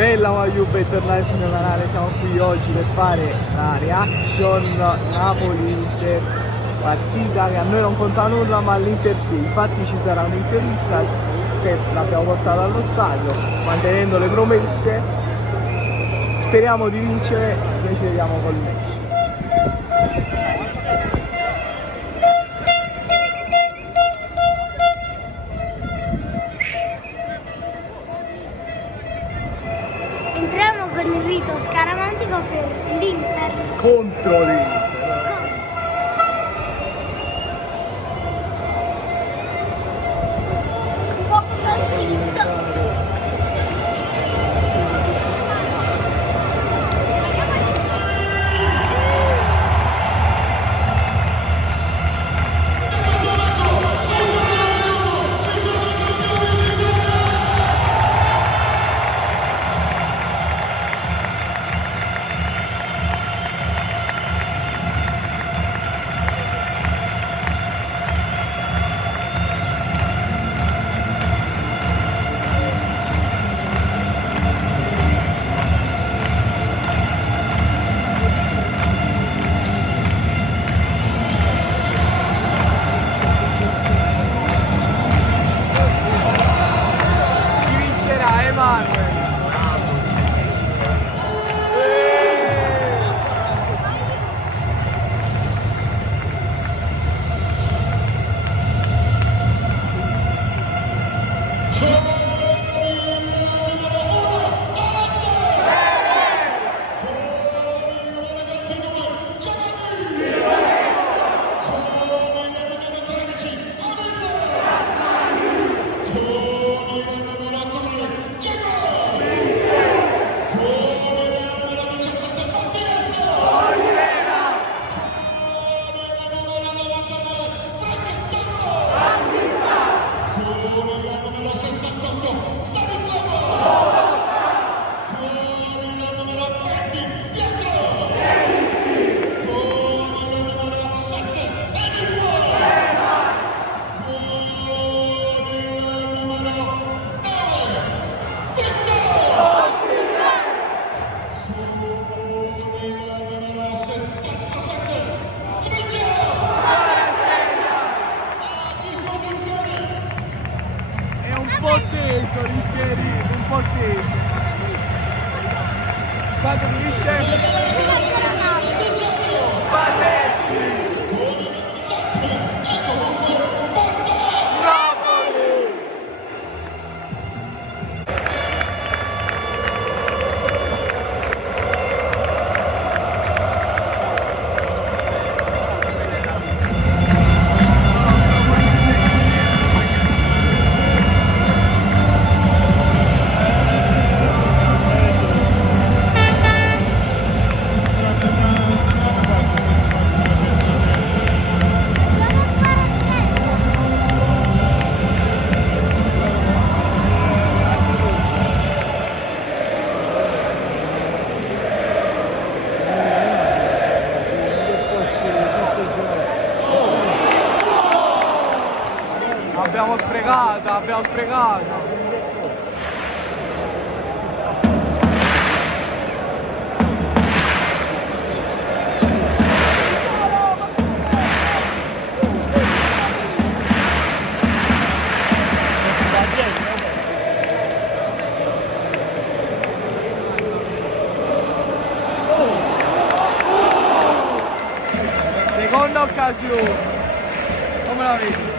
Bella Mayu, bentornati sul mio canale. Siamo qui oggi per fare la reaction Napoli-Inter, partita che a noi non conta nulla ma all'Inter sì. Infatti ci sarà un interista, se l'abbiamo portato allo stadio mantenendo le promesse. Speriamo di vincere e poi ci vediamo col match. Entriamo con il rito scaramantico per l'Inter. Contro l'Inter. Un po' teso, Ricchieri, un po' teso. Quando finisce? Spalletti! Napoli! Abbiamo sprecato. Seconda occasione. Come la vedi?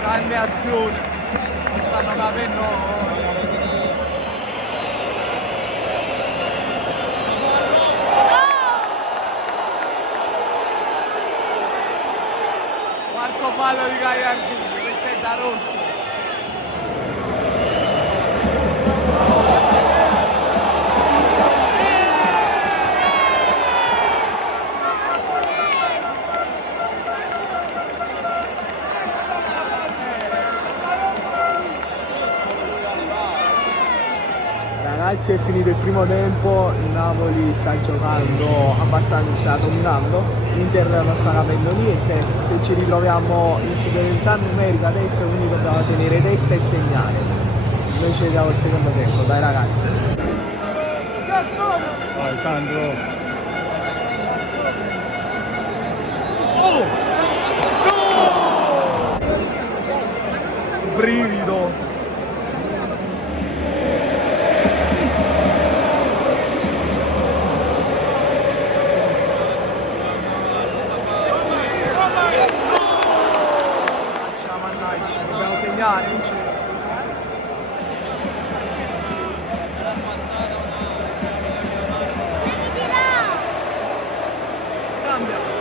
Grande azione, lo stanno capendo. Quarto fallo di Gagliardini, questo è da rosso. si è finito il primo tempo, il Napoli sta giocando abbastanza, sta dominando, l'Inter non sta capendo niente, se ci ritroviamo in superiorità numerica adesso quindi dobbiamo tenere testa e segnare. Noi ci vediamo il secondo tempo, dai ragazzi. Vai Sandro. Brivido. Mannaggia, dobbiamo segnare, non c'è. Cambia.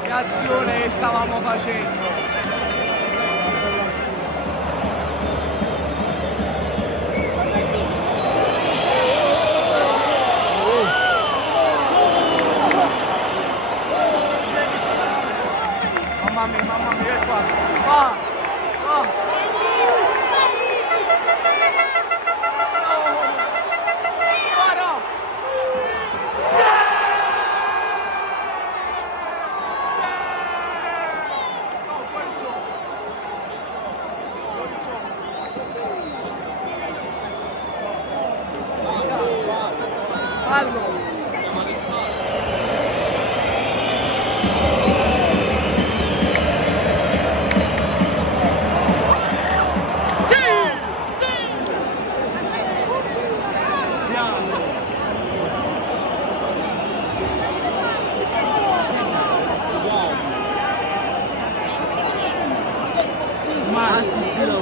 Che azione che stavamo facendo? Mamma mia, è qua. Va! Va! Fallo! Ma assistito.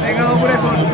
Vengano pure forti.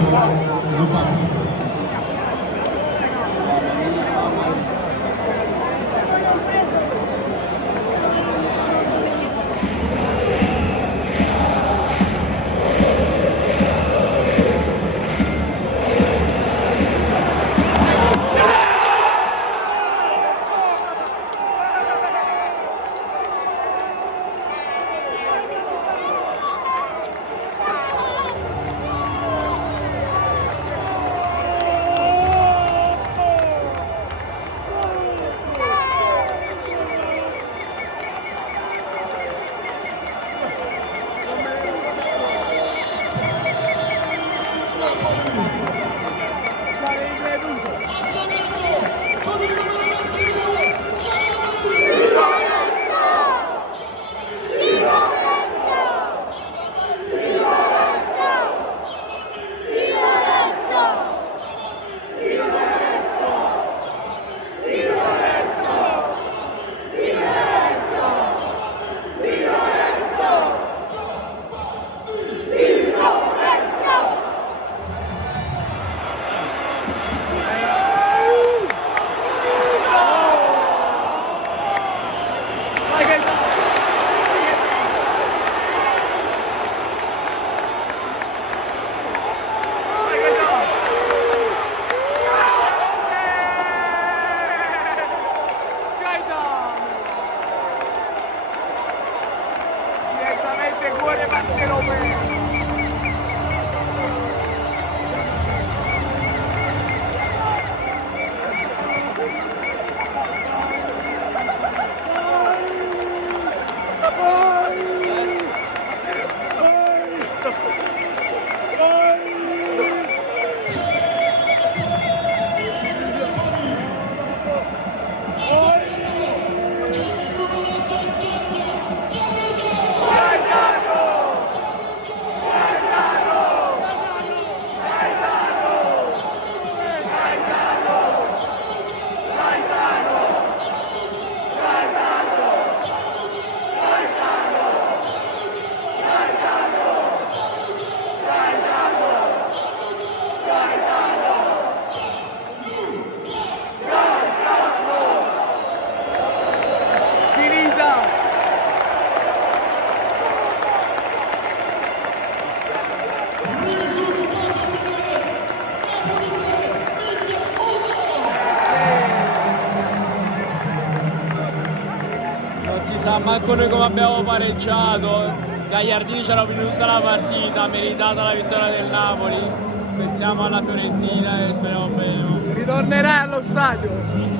sa manco noi come abbiamo pareggiato. Gagliardini ce l'ha venuta tutta la partita, meritata la vittoria del Napoli. Pensiamo alla Fiorentina e speriamo bene. Ritornerai allo stadio?